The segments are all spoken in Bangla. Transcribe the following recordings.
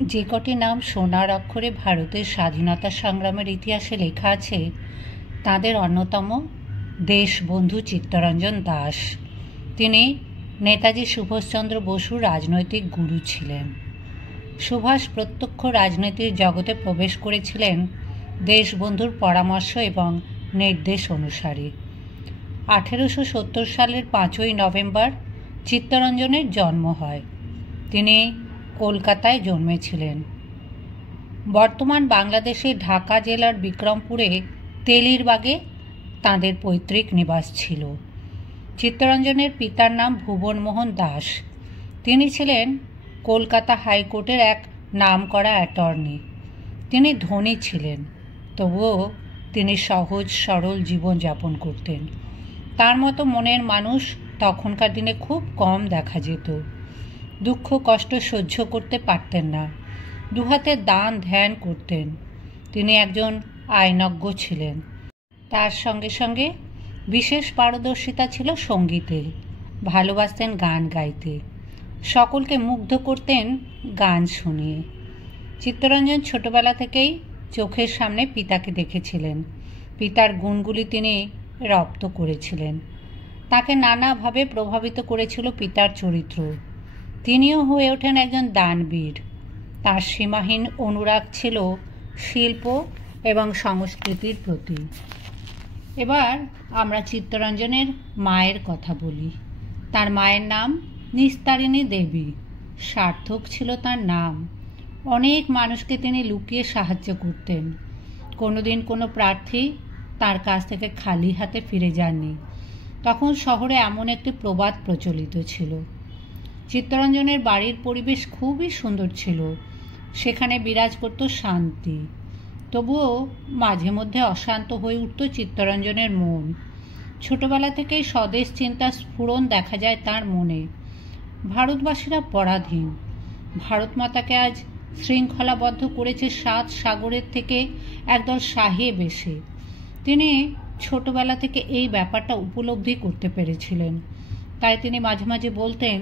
যে কটি নাম সোনার অক্ষরে ভারতের স্বাধীনতা সংগ্রামের ইতিহাসে লেখা আছে তাদের অন্যতম দেশবন্ধু চিত্তরঞ্জন দাস। তিনি নেতাজি সুভাষচন্দ্র বসুর রাজনৈতিক গুরু ছিলেন। সুভাষ প্রত্যক্ষ রাজনীতির জগতে প্রবেশ করেছিলেন দেশবন্ধুর পরামর্শ এবং নির্দেশ অনুসারে। 1870 সালের 5ই নভেম্বর চিত্তরঞ্জনের জন্ম হয়। তিনি কলকাতায় জন্মেছিলেন। বর্তমান বাংলাদেশের ঢাকা জেলার বিক্রমপুরে তেলিরবাগে তাঁদের পৈতৃক নিবাস ছিল। চিত্তরঞ্জনের পিতার নাম ভুবনমোহন দাস। তিনি ছিলেন কলকাতা হাইকোর্টের এক নামকরা অ্যাটর্নি। তিনি ধনী ছিলেন, তবুও তিনি সহজ সরল জীবনযাপন করতেন। তার মতো মনের মানুষ তখনকার দিনে খুব কম দেখা যেত। দুঃখ কষ্ট সহ্য করতে পারতেন না, দুহাতে দান ধ্যান করতেন। তিনি একজন আইনজ্ঞ ছিলেন। তার সঙ্গে সঙ্গে বিশেষ পারদর্শিতা ছিল সঙ্গীতে। ভালোবাসতেন গান গাইতে, সকলকে মুগ্ধ করতেন গান শুনিয়ে। চিত্তরঞ্জন ছোটবেলা থেকেই চোখের সামনে পিতাকে দেখেছিলেন। পিতার গুণগুলি তিনি রপ্ত করেছিলেন। তাকে নানাভাবে প্রভাবিত করেছিল পিতার চরিত্র। তিনিও হয়ে ওঠেন একজন দানবীর। তার সীমাহীন অনুরাগ ছিল শিল্প এবং সংস্কৃতির প্রতি। এবার আমরা চিত্তরঞ্জনের মায়ের কথা বলি। তার মায়ের নাম নিস্তারিণী দেবী। সার্থক ছিল তার নাম। অনেক মানুষকে তিনি লুকিয়ে সাহায্য করতেন। কোনোদিন কোনো প্রার্থী তার কাছ থেকে খালি হাতে ফিরে যাননি। তখন শহরে এমন একটি প্রবাদ প্রচলিত ছিল। চিত্তরঞ্জনের বাড়ির পরিবেশ খুবই সুন্দর ছিল। সেখানে বিরাজ করত শান্তি। তবুও মাঝে মধ্যে অশান্ত হয়ে উঠত চিত্তরঞ্জনের মন। ছোটবেলা থেকেই স্বদেশ চিন্তার স্ফুরণ দেখা যায় তার মনে। ভারতবাসীরা পরাধীন। ভারত মাতাকে আজ শৃঙ্খলাবদ্ধ করেছে 7 সাগরের থেকে একদল সাহেব এসে। তিনি ছোটবেলা থেকে এই ব্যাপারটা উপলব্ধি করতে পেরেছিলেন। তাই তিনি মাঝে মাঝে বলতেন,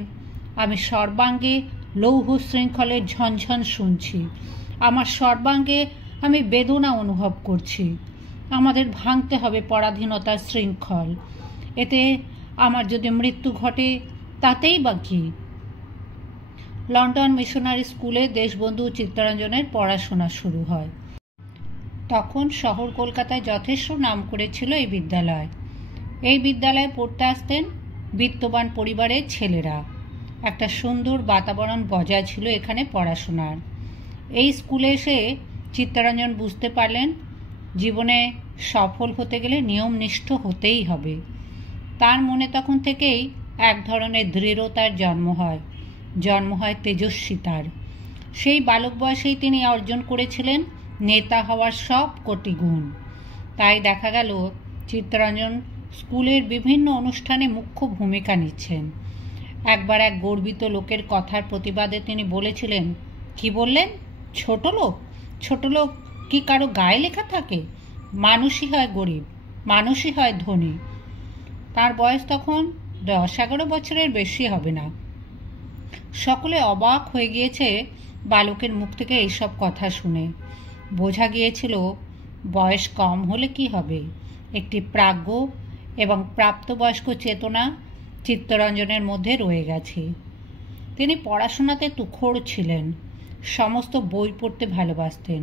আমি সর্বাঙ্গে লৌহ শৃঙ্খলের ঝনঝন শুনছি। আমার সর্বাঙ্গে আমি বেদনা অনুভব করছি। আমাদের ভাঙতে হবে পরাধীনতার শৃঙ্খল। এতে আমার যদি মৃত্যু ঘটে তাতেই বা কি। লন্ডন মিশনারি স্কুলে দেশবন্ধু চিত্তরঞ্জনের পড়াশোনা শুরু হয়। তখন শহর কলকাতায় যথেষ্ট নাম করেছিল এই বিদ্যালয়। এই বিদ্যালয়ে পড়তে আসতেন বিত্তবান পরিবারের ছেলেরা। একটা সুন্দর বাতাবরণ বজায় ছিল এখানে পড়াশোনার। এই স্কুলে এসে চিত্তরঞ্জন বুঝতে পারলেন জীবনে সফল হতে গেলে নিয়মনিষ্ঠ হতেই হবে। তার মনে তখন থেকেই এক ধরনের দৃঢ়তার জন্ম হয় তেজস্বিতার। সেই বালক বয়সেই তিনি অর্জন করেছিলেন নেতা হওয়ার সব কটি গুণ। তাই দেখা গেল চিত্তরঞ্জন স্কুলের বিভিন্ন অনুষ্ঠানে মুখ্য ভূমিকা নিচ্ছেন। একবার এক গর্বিত লোকের কথার প্রতিবাদে তিনি বলেছিলেন, কি বললেন? ছোট লোক? ছোট লোক কি কারো গায়ে লেখা থাকে? মানুষই হয় গরিব, মানুষই হয় ধনী। তার বয়স তখন 10-11 বছরের বেশি হবে না। সকলে অবাক হয়ে গিয়েছে বালকের মুখ থেকে এইসব কথা শুনে। বোঝা গিয়েছিল বয়স কম হলে কি হবে, একটি প্রাজ্ঞ এবং প্রাপ্তবয়স্ক চেতনা চিত্তরঞ্জনের মধ্যে রয়ে গেছে। তিনি পড়াশোনাতে তুখোড় ছিলেন। সমস্ত বই পড়তে ভালোবাসতেন।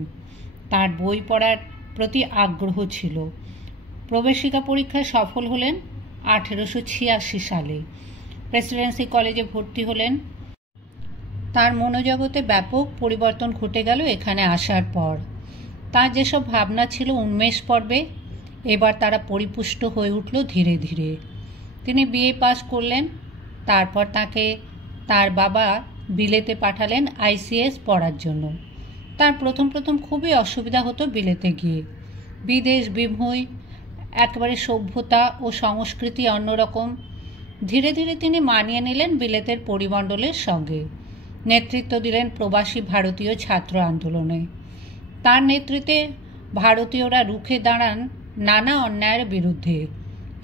তার বই পড়ার প্রতি আগ্রহ ছিল। প্রবেশিকা পরীক্ষায় সফল হলেন 1886 সালে। প্রেসিডেন্সি কলেজে ভর্তি হলেন। তার মনোজগতে ব্যাপক পরিবর্তন ঘটে গেল এখানে আসার পর। তার যেসব ভাবনা ছিল উন্মেষ পর্বে, এবার তারা পরিপুষ্ট হয়ে উঠল ধীরে ধীরে। তিনি বিএ পাস করলেন। তারপর তাকে তার বাবা বিলেতে পাঠালেন আইসিএস পড়ার জন্য। তার প্রথম খুবই অসুবিধা হতো বিলেতে গিয়ে। বিদেশ বিমুখ, একেবারে সভ্যতা ও সংস্কৃতি অন্যরকম। ধীরে ধীরে তিনি মানিয়ে নিলেন বিলেতের পরিমণ্ডলের সঙ্গে। নেতৃত্ব দিলেন প্রবাসী ভারতীয় ছাত্র আন্দোলনে। তার নেতৃত্বে ভারতীয়রা রুখে দাঁড়ান নানা অন্যায়ের বিরুদ্ধে।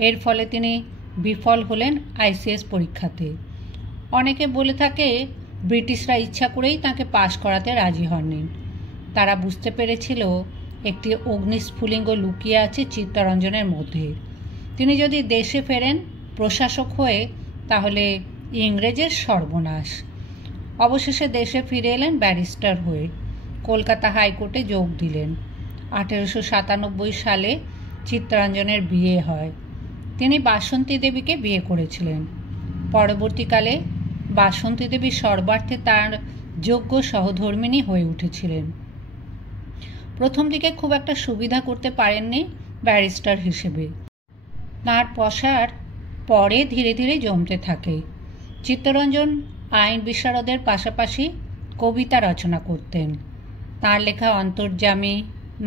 এর ফলে তিনি বিফল হলেন আইসিএস পরীক্ষাতে। অনেকে বলে থাকে ব্রিটিশরা ইচ্ছা করেই তাকে পাশ করাতে রাজি হননি। তারা বুঝতে পেরেছিল একটি অগ্নিস্ফুলিঙ্গ লুকিয়ে আছে চিত্তরঞ্জনের মধ্যে। তিনি যদি দেশে ফেরেন প্রশাসক হয়ে, তাহলে ইংরেজের সর্বনাশ। অবশেষে দেশে ফিরে এলেন ব্যারিস্টার হয়ে। কলকাতা হাইকোর্টে যোগ দিলেন। 1897 সালে চিত্তরঞ্জনের বিয়ে হয়। তিনি বাসন্তী দেবীকে বিয়ে করেছিলেন। পরবর্তীকালে বাসন্তী দেবী সর্বার্থে তার যোগ্য সহধর্মিণী হয়ে উঠেছিলেন। প্রথম দিকে খুব একটা সুবিধা করতে পারেননি ব্যারিস্টার হিসেবে। তাঁর পসার পরে ধীরে ধীরে জমতে থাকে। চিত্তরঞ্জন আইন বিশারদের পাশাপাশি কবিতা রচনা করতেন। তাঁর লেখা অন্তর্যামী,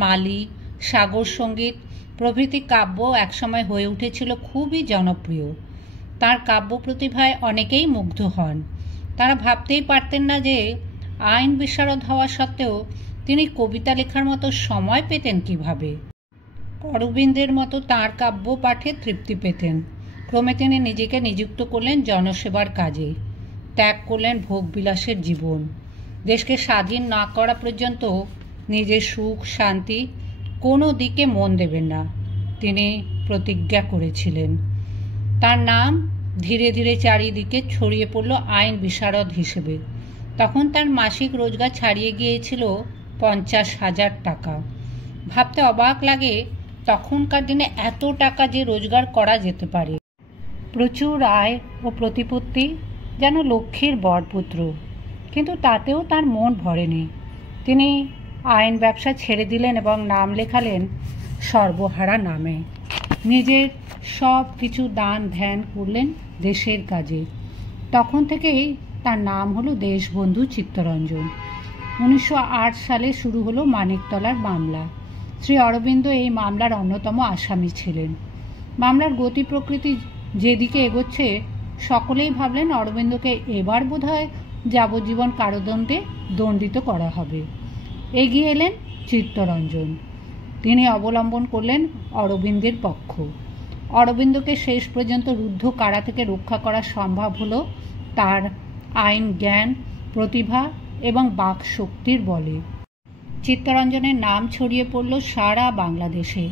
মালি, সাগর সঙ্গীত প্রভৃতি কাব্য একসময় হয়ে উঠেছিল খুবই জনপ্রিয়। তাঁর কাব্য প্রতিভায় অনেকেই মুগ্ধ হন। তারা ভাবতেই পারতেন না যে আইন বিশারদ হওয়া সত্ত্বেও তিনি কবিতা লেখার মতো সময় পেতেন কিভাবে। অরবিন্দের মতো তাঁর কাব্য পাঠে তৃপ্তি পেতেন। ক্রমে তিনি নিজেকে নিযুক্ত করলেন জনসেবার কাজে। ত্যাগ করলেন ভোগবিলাসের জীবন। দেশকে স্বাধীন না করা পর্যন্ত নিজের সুখ শান্তি কোনো দিকে মন দেবেন না, তিনি প্রতিজ্ঞা করেছিলেন। তার নাম ধীরে ধীরে চারিদিকে ছড়িয়ে পড়ল আইন বিশারদ হিসেবে। তখন তার মাসিক রোজগার ছাড়িয়ে গিয়েছিল 50,000 টাকা। ভাবতে অবাক লাগে তখনকার দিনে এত টাকা যে রোজগার করা যেতে পারে। প্রচুর আয় ও প্রতিপত্তি, যেন লক্ষ্মীর বরপুত্র। কিন্তু তাতেও তার মন ভরেনি। তিনি আইন ব্যবসা ছেড়ে দিলেন এবং নাম লেখালেন সর্বহারা নামে। নিজের সব কিছু দান ধ্যান করলেন দেশের কাজে। তখন থেকেই তার নাম হলো দেশবন্ধু চিত্তরঞ্জন। 1908 সালে শুরু হলো মানিকতলার মামলা। শ্রী অরবিন্দ এই মামলার অন্যতম আসামি ছিলেন। মামলার গতি প্রকৃতি যেদিকে এগোচ্ছে, সকলেই ভাবলেন অরবিন্দকে এবার বোধহয় যাবজ্জীবন কারাদণ্ডে দণ্ডিত করা হবে। এগিয়ে এলেন চিত্তরঞ্জন। তিনি অবলম্বন করলেন অরবিন্দের পক্ষ। অরবিন্দকে শেষ পর্যন্ত রুদ্ধ কারা থেকে রক্ষা করা সম্ভব হলো তার আইন জ্ঞান, প্রতিভা এবং বাক শক্তির বলে। চিত্তরঞ্জনের নাম ছড়িয়ে পড়ল সারা বাংলাদেশে।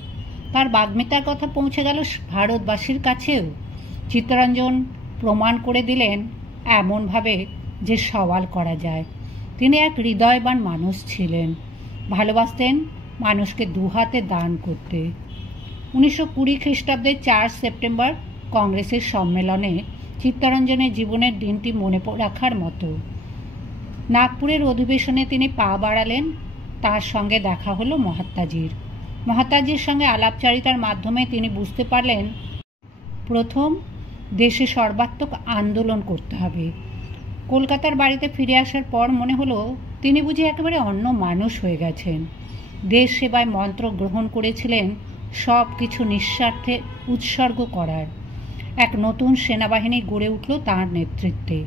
তার বাগ্মিতার কথা পৌঁছে গেল ভারতবাসীর কাছেও। চিত্তরঞ্জন প্রমাণ করে দিলেন এমনভাবে যে সওয়াল করা যায়। তিনি এক হৃদয়বান মানুষ ছিলেন। ভালোবাসতেন মানুষকে দুহাতে দান করতে। 1920 খ্রিস্টাব্দের 4 সেপ্টেম্বর কংগ্রেসের সম্মেলনে চিত্তরঞ্জনের জীবনের দিনটি মনে রাখার মতো। নাগপুরের অধিবেশনে তিনি পা বাড়ালেন। তার সঙ্গে দেখা হলো মহাত্মাজির। মহাত্মাজির সঙ্গে আলাপচারিতার মাধ্যমে তিনি বুঝতে পারলেন প্রথম দেশে সর্বাত্মক আন্দোলন করতে হবে। কলকাতার বাড়িতে ফিরে আসার পর মনে হলো তিনি বুঝি একেবারে অন্য মানুষ হয়ে গেছেন। দেশ সেবায় মন্ত্র গ্রহণ করেছিলেন সব কিছু নিঃস্বার্থে উৎসর্গ করার। এক নতুন সেনাবাহিনী গড়ে উঠল তাঁর নেতৃত্বে।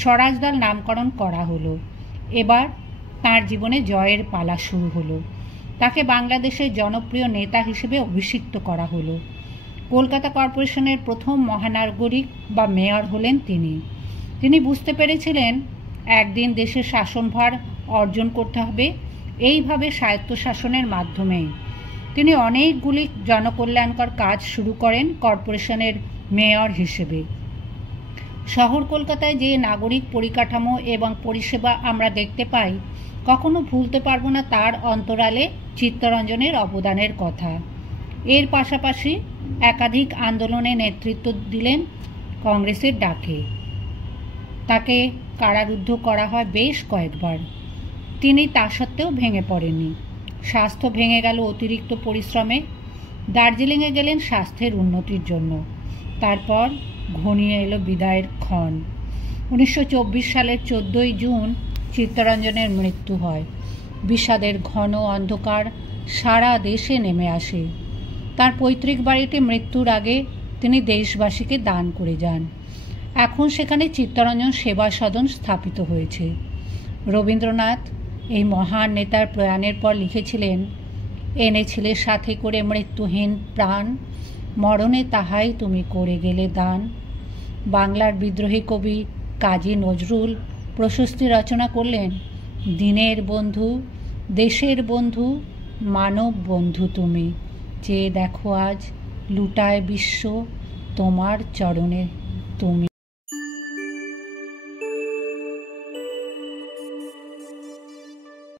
স্বরাজদল নামকরণ করা হলো। এবার তাঁর জীবনে জয়ের পালা শুরু হলো। তাকে বাংলাদেশের জনপ্রিয় নেতা হিসেবে অভিষিক্ত করা হলো। কলকাতা কর্পোরেশনের প্রথম মহানাগরিক বা মেয়র হলেন তিনি। তিনি বুঝতে পেরেছিলেন একদিন দেশের শাসনভার অর্জন করতে হবে এইভাবে স্বায়ত্তশাসনের মাধ্যমেই। তিনি অনেকগুলি জনকল্যাণকর কাজ শুরু করেন কর্পোরেশনের মেয়র হিসেবে। শহর কলকাতায় যে নাগরিক পরিকাঠামো এবং পরিষেবা আমরা দেখতে পাই, কখনো ভুলতে পারবো না তার অন্তরালে চিত্তরঞ্জনের অবদানের কথা। এর পাশাপাশি একাধিক আন্দোলনে নেতৃত্ব দিলেন কংগ্রেসের ডাকে। তাকে কারারুদ্ধ করা হয় বেশ কয়েকবার। তিনি তা সত্ত্বেও ভেঙে পড়েননি। স্বাস্থ্য ভেঙে গেল অতিরিক্ত পরিশ্রমে। দার্জিলিংয়ে গেলেন স্বাস্থ্যের উন্নতির জন্য। তারপর ঘনিয়ে এলো বিদায়ের ক্ষণ। 1924 সালের 14 জুন চিত্তরঞ্জনের মৃত্যু হয়। বিষাদের ঘন অন্ধকার সারা দেশে নেমে আসে। তার পৈতৃক বাড়িতে মৃত্যুর আগে তিনি দেশবাসীকে দান করে যান। এখন সেখানে চিত্তরঞ্জন সেবা সদন স্থাপিত হয়েছে। রবীন্দ্রনাথ এই মহান নেতার প্রয়াণের পর লিখেছিলেন, এনেছিলে সাথে করে মৃত্যুহীন প্রাণ, মরণে তাহাই তুমি করে গেলে দান। বাংলার বিদ্রোহী কবি কাজী নজরুল প্রশস্তি রচনা করলেন, দিনের বন্ধু, দেশের বন্ধু, মানব বন্ধু তুমি, যে দেখো আজ লুটায় বিশ্ব তোমার চরণে তুমি।